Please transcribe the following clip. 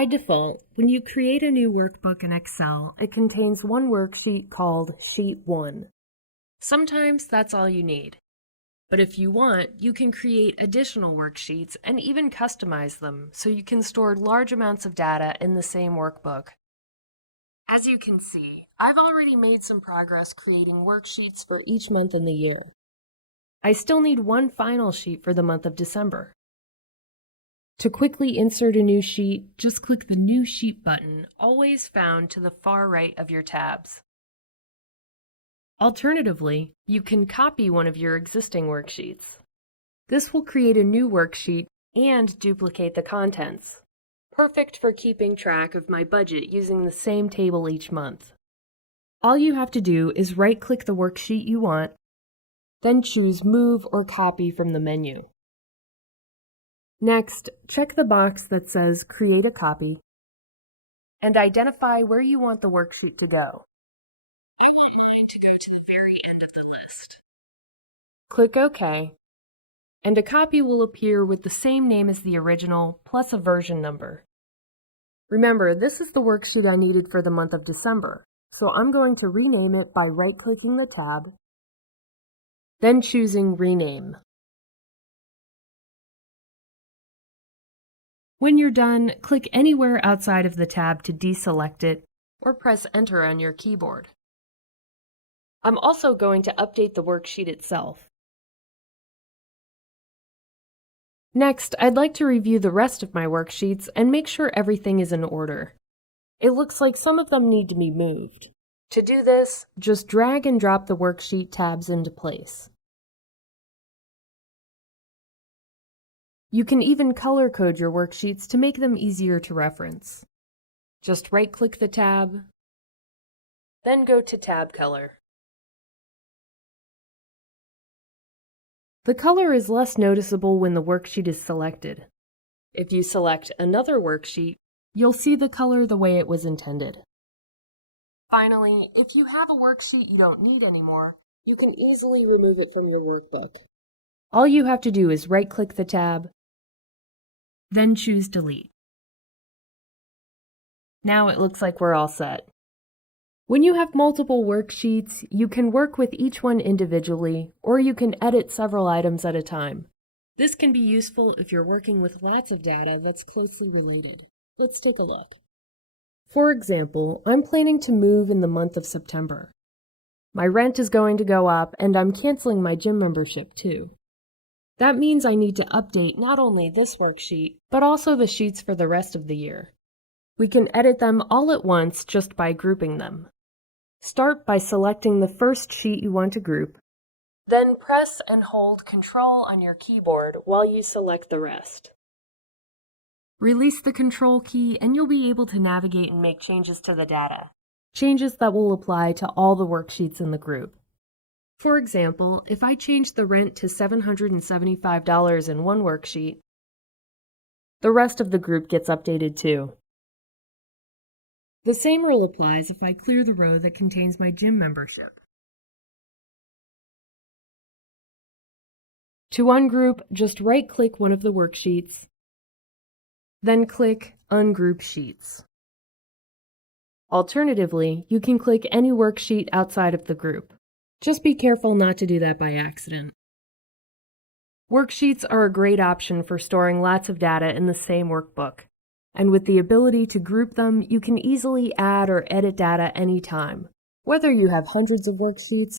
By default, when you create a new workbook in Excel, it contains one worksheet called Sheet 1. Sometimes that's all you need. But if you want, you can create additional worksheets and even customize them so you can store large amounts of data in the same workbook. As you can see, I've already made some progress creating worksheets for each month in the year. I still need one final sheet for the month of December. To quickly insert a new sheet, just click the New Sheet button, always found to the far right of your tabs. Alternatively, you can copy one of your existing worksheets. This will create a new worksheet and duplicate the contents. Perfect for keeping track of my budget using the same table each month. All you have to do is right-click the worksheet you want, then choose Move or Copy from the menu. Next, check the box that says Create a Copy and identify where you want the worksheet to go. I want mine to go to the very end of the list. Click OK, and a copy will appear with the same name as the original, plus a version number. Remember, this is the worksheet I needed for the month of December, so I'm going to rename it by right-clicking the tab, then choosing Rename. When you're done, click anywhere outside of the tab to deselect it, or press Enter on your keyboard. I'm also going to update the worksheet itself. Next, I'd like to review the rest of my worksheets and make sure everything is in order. It looks like some of them need to be moved. To do this, just drag and drop the worksheet tabs into place. You can even color code your worksheets to make them easier to reference. Just right-click the tab, then go to Tab Color. The color is less noticeable when the worksheet is selected. If you select another worksheet, you'll see the color the way it was intended. Finally, if you have a worksheet you don't need anymore, you can easily remove it from your workbook. All you have to do is right-click the tab, then choose Delete. Now it looks like we're all set. When you have multiple worksheets, you can work with each one individually, or you can edit several items at a time. This can be useful if you're working with lots of data that's closely related. Let's take a look. For example, I'm planning to move in the month of September. My rent is going to go up, and I'm canceling my gym membership too. That means I need to update not only this worksheet, but also the sheets for the rest of the year. We can edit them all at once just by grouping them. Start by selecting the first sheet you want to group, then press and hold Control on your keyboard while you select the rest. Release the Control key and you'll be able to navigate and make changes to the data. Changes that will apply to all the worksheets in the group. For example, if I change the rent to $775 in one worksheet, the rest of the group gets updated too. The same rule applies if I clear the row that contains my gym membership. To ungroup, just right-click one of the worksheets, then click Ungroup Sheets. Alternatively, you can click any worksheet outside of the group. Just be careful not to do that by accident. Worksheets are a great option for storing lots of data in the same workbook, and with the ability to group them, you can easily add or edit data anytime. Whether you have hundreds of worksheets